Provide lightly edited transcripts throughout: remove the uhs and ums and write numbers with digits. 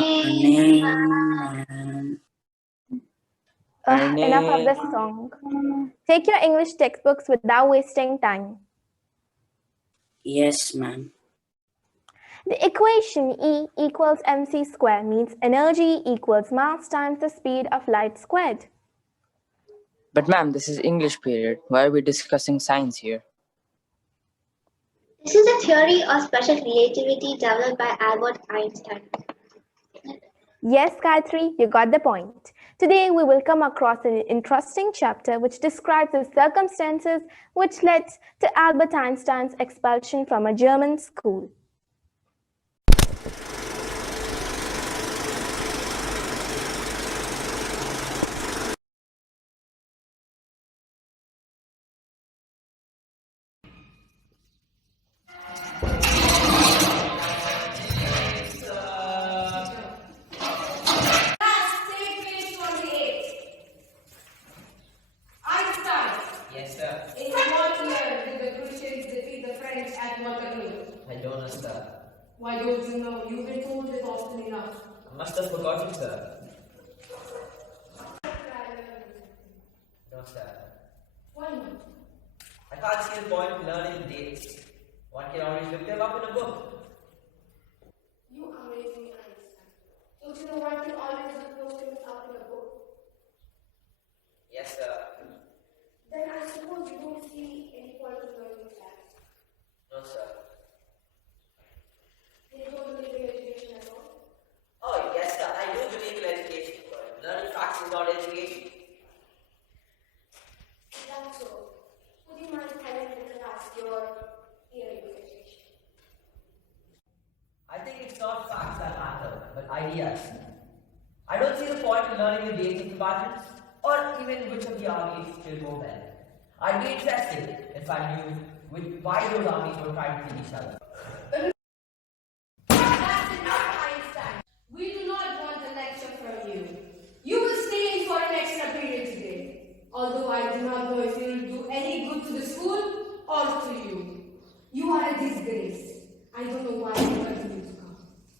morning, ma'am. Enough of this Morning. song. Take your English textbooks without wasting time. Yes, ma'am. The equation E equals mc square means energy equals mass times the speed of light squared. But ma'am, this is English period. Why are we discussing science here? This is a theory of special relativity developed by Albert Einstein. Yes, Gayatri, you got the point. Today we will come across an interesting chapter which describes the circumstances which led to Albert Einstein's expulsion from a German school. Einstein, Yes, sir. in what year did the Prussians defeat the French at Waterloo? I don't know, sir. Why don't you know? You've been told this often enough. I must have forgotten, sir. No, sir. Why not? I can't see the point in learning dates. One can always look them up in a book. You amaze me, Einstein. Don't you know one can always look those things up in a book? Yes, sir. Then I suppose you don't see any point in learning facts. No, sir. You don't believe in education at all? Oh, yes, sir. I do believe in education, but learning facts is not education. That's so. Would you mind telling the class your theory of education? I think it's not facts that matter, but ideas. I don't see the point in learning the dates of the battles, or even which of the armies killed more men. I'd be interested if I knew why those armies were trying to kill each other. That's enough, Einstein. We do not want a lecture from you. You will stay in for an extra period today. Although I do not know if you will do any good to the school or to you. You are a disgrace. I don't know why you continue to come.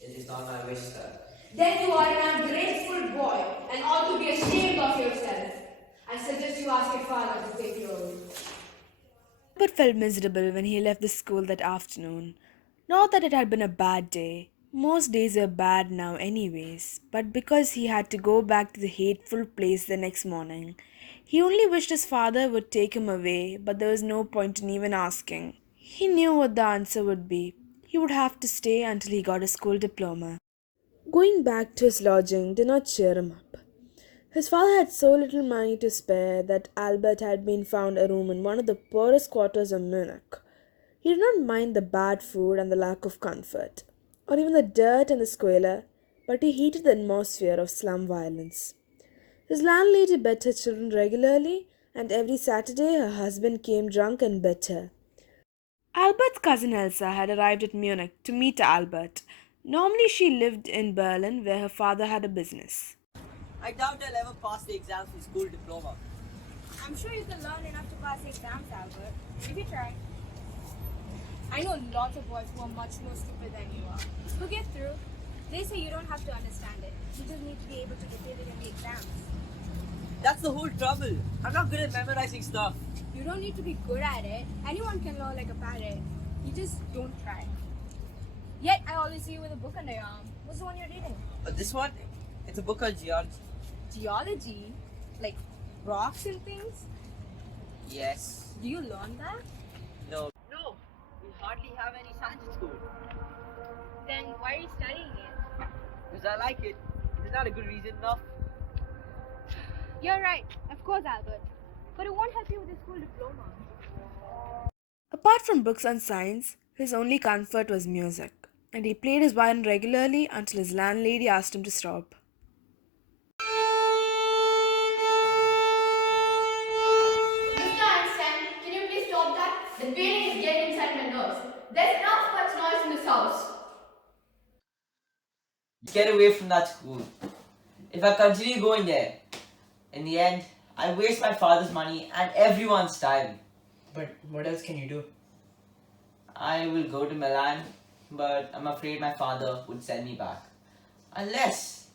It is not my wish, sir. Then you are an ungrateful boy and ought to be ashamed of yourself. I suggest you ask your father to take you away. Albert felt miserable when he left the school that afternoon. Not that it had been a bad day. Most days were bad now, anyways, but because he had to go back to the hateful place the next morning. He only wished his father would take him away, but there was no point in even asking. He knew what the answer would be. He would have to stay until he got a school diploma. Going back to his lodging did not cheer him up. His father had so little money to spare that Albert had been found a room in one of the poorest quarters of Munich. He did not mind the bad food and the lack of comfort, or even the dirt and the squalor, but he hated the atmosphere of slum violence. His landlady beat her children regularly, and every Saturday her husband came drunk and beat her. Albert's cousin Elsa had arrived at Munich to meet Albert. Normally she lived in Berlin where her father had a business. I doubt I'll ever pass the exams for school diploma. I'm sure you can learn enough to pass the exams, Albert, if you try. I know lots of boys who are much more stupid than you are, who get through. They say you don't have to understand it. You just need to be able to dictate it in the exams. That's the whole trouble. I'm not good at memorizing stuff. You don't need to be good at it. Anyone can learn like a parrot. You just don't try. Yet I always see you with a book under your arm. What's the one you're reading? This one, it's a book on geology. Geology? Like rocks and things? Yes. Do you learn that? No. No. We hardly have any science at school. Then why are you studying it? Because I like it. Is that a good reason enough? You're right. Of course, Albert. But it won't help you with your school diploma. Apart from books on science, his only comfort was music, and he played his violin regularly until his landlady asked him to stop. Mr. Einstein, can you please stop that? The beating is getting inside my nerves. There's enough much noise in this house. Get away from that school. If I continue going there, in the end, I waste my father's money and everyone's time. But what else can you do? I will go to Milan, but I'm afraid my father would send me back. Unless,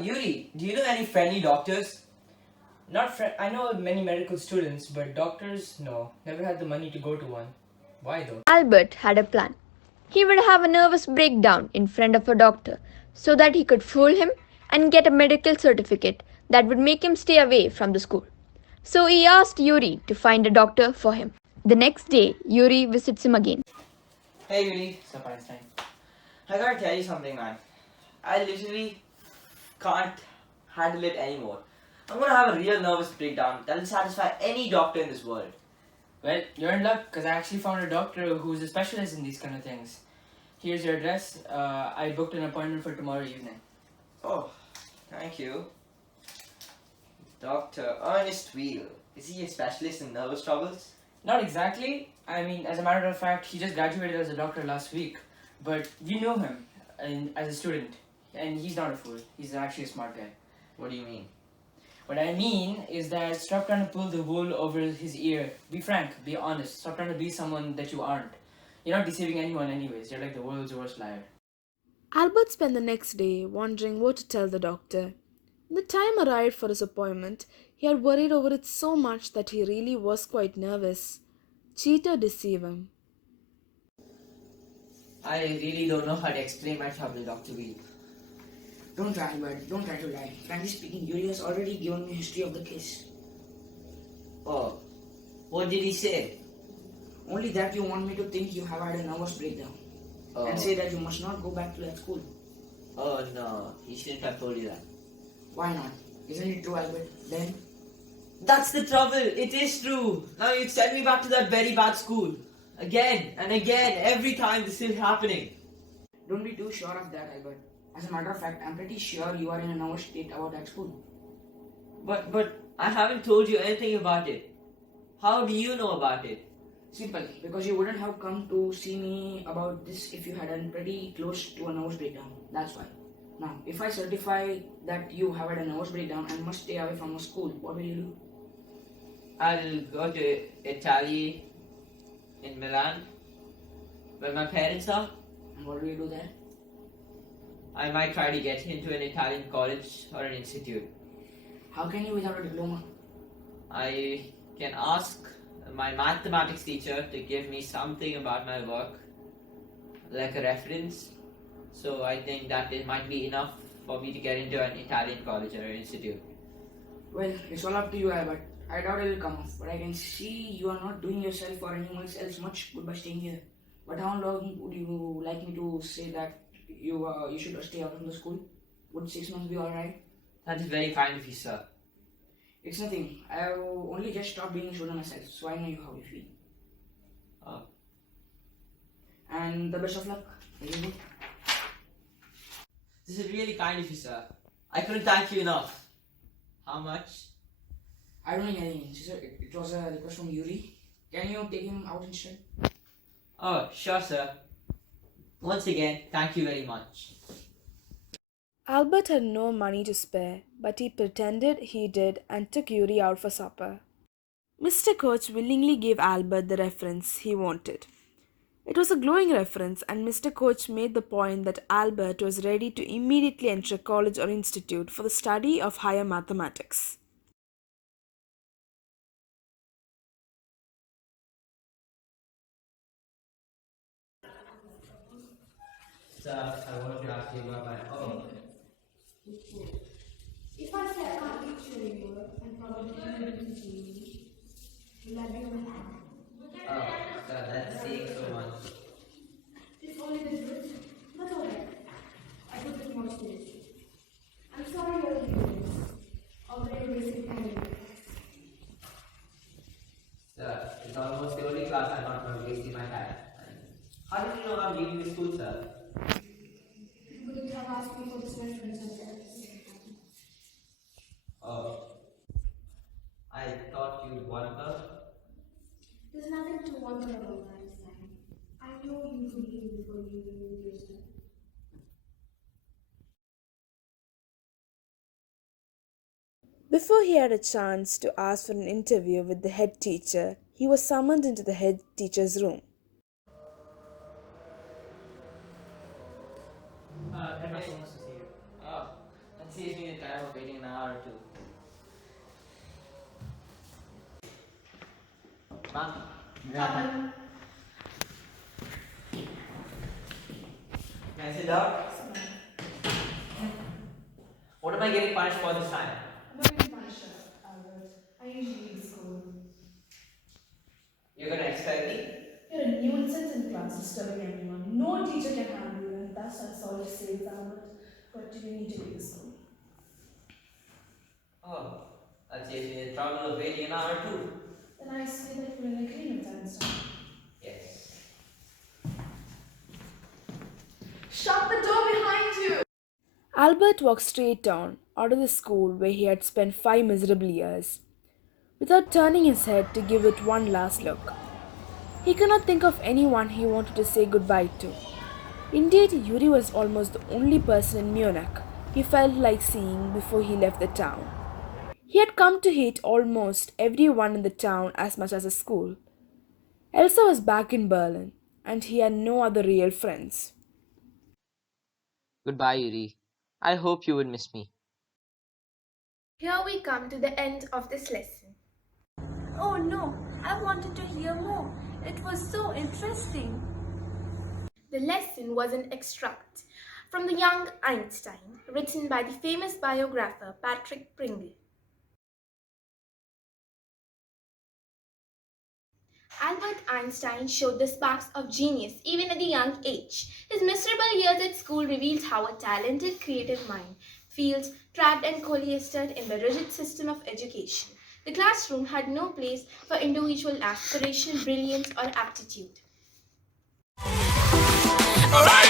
Yuri, do you know any friendly doctors? I know many medical students, but doctors, no. Never had the money to go to one. Why though? Albert had a plan. He would have a nervous breakdown in front of a doctor so that he could fool him and get a medical certificate that would make him stay away from the school. So he asked Yuri to find a doctor for him. The next day, Yuri visits him again. Hey Yuri. Sup, Einstein? I gotta tell you something, man. I literally can't handle it anymore. I'm gonna have a real nervous breakdown that'll satisfy any doctor in this world. Well, you're in luck because I actually found a doctor who's a specialist in these kind of things. Here's your address. I booked an appointment for tomorrow evening. Oh, thank you. Dr. Ernest Wheel. Is he a specialist in nervous troubles? Not exactly. I mean, as a matter of fact, he just graduated as a doctor last week. But we knew him as a student. And he's not a fool. He's actually a smart guy. What do you mean? What I mean is that stop trying to pull the wool over his ear. Be frank, be honest. Stop trying to be someone that you aren't. You're not deceiving anyone anyways. You're like the world's worst liar. Albert spent the next day wondering what to tell the doctor. When the time arrived for his appointment, he had worried over it so much that he really was quite nervous. Cheater deceive him. I really don't know how to explain my trouble, Dr. Wheel. Don't try, Albert. Don't try to lie. Frankly speaking, Yuri has already given me a history of the case. Oh, what did he say? Only that you want me to think you have had a nervous breakdown. Oh. And say that you must not go back to that school. Oh no, he shouldn't have told you that. Why not? Isn't it true, Albert? Then? That's the trouble, it is true. Now you'd send me back to that very bad school. Again and again, every time this is happening. Don't be too sure of that, Albert. As a matter of fact, I'm pretty sure you are in a nervous state about that school. But I haven't told you anything about it. How do you know about it? Simple, because you wouldn't have come to see me about this if you hadn't pretty close to a nervous breakdown. That's why. Now, if I certify that you have had a nervous breakdown and must stay away from a school, what will you do? I'll go to Italy in Milan, where my parents are. And what will you do there? I might try to get into an Italian college or an institute. How can you without a diploma? I can ask my mathematics teacher to give me something about my work, like a reference. So I think that it might be enough for me to get into an Italian college or an institute. Well, it's all up to you, Albert. I doubt it will come off, but I can see you are not doing yourself or anyone else much good by staying here. But how long would you like me to say that you should stay out from the school? Would 6 months be alright? That is very kind of you, sir. It's nothing. I have only just stopped being a student myself, so I know how you feel. Oh. And the best of luck. Very good. This is really kind of you, sir. I couldn't thank you enough. How much? I don't need anything. Sir, it was a request from Yuri. Can you take him out instead? Oh, sure, sir. Once again, thank you very much. Albert had no money to spare, but he pretended he did and took Yuri out for supper. Mr. Coach willingly gave Albert the reference he wanted. It was a glowing reference, and Mr. Coach made the point that Albert was ready to immediately enter college or institute for the study of higher mathematics. Sir, I want to ask you about my... Oh. If I say I can't reach you anymore and probably couldn't see me, will I be okay? Oh, sir, that's saying so much. It's only the truth, but alright. I took it more seriously. I'm sorry you're doing this. Already wasted time. Sir, it's almost the only class I'm not going to waste my time. How did you know I'm leaving the school, sir? You couldn't have asked me for this reference at the time. Oh. I thought you'd wonder. There's nothing to wonder about that, Einstein. I know you could leave before you remove yourself. Before he had a chance to ask for an interview with the head teacher, he was summoned into the head teacher's room. Am I supposed to see you? Ma'am, Come. may I sit down? What am I getting punished for this time? I'm going to punish you, Albert. I usually leave school. You're gonna expel me? You're a nuisance in class, disturbing everyone. No teacher can handle you, and that's all to say, Albert. But you need to leave the school. Oh, that saves me the trouble of waiting an hour or two. Then I say that we're in agreement, Einstein. Yes. Shut the door behind you! Albert walked straight down out of the school where he had spent 5 miserable years, without turning his head to give it one last look. He could not think of anyone he wanted to say goodbye to. Indeed, Yuri was almost the only person in Munich he felt like seeing before he left the town. He had come to hate almost everyone in the town as much as the school. Elsa was back in Berlin, and he had no other real friends. Goodbye, Yuri. I hope you would miss me. Here we come to the end of this lesson. Oh no, I wanted to hear more. It was so interesting. The lesson was an extract from The Young Einstein, written by the famous biographer Patrick Pringle. Albert Einstein showed the sparks of genius even at a young age. His miserable years at school revealed how a talented, creative mind feels trapped and cloistered in the rigid system of education. The classroom had no place for individual aspiration, brilliance, or aptitude. Right.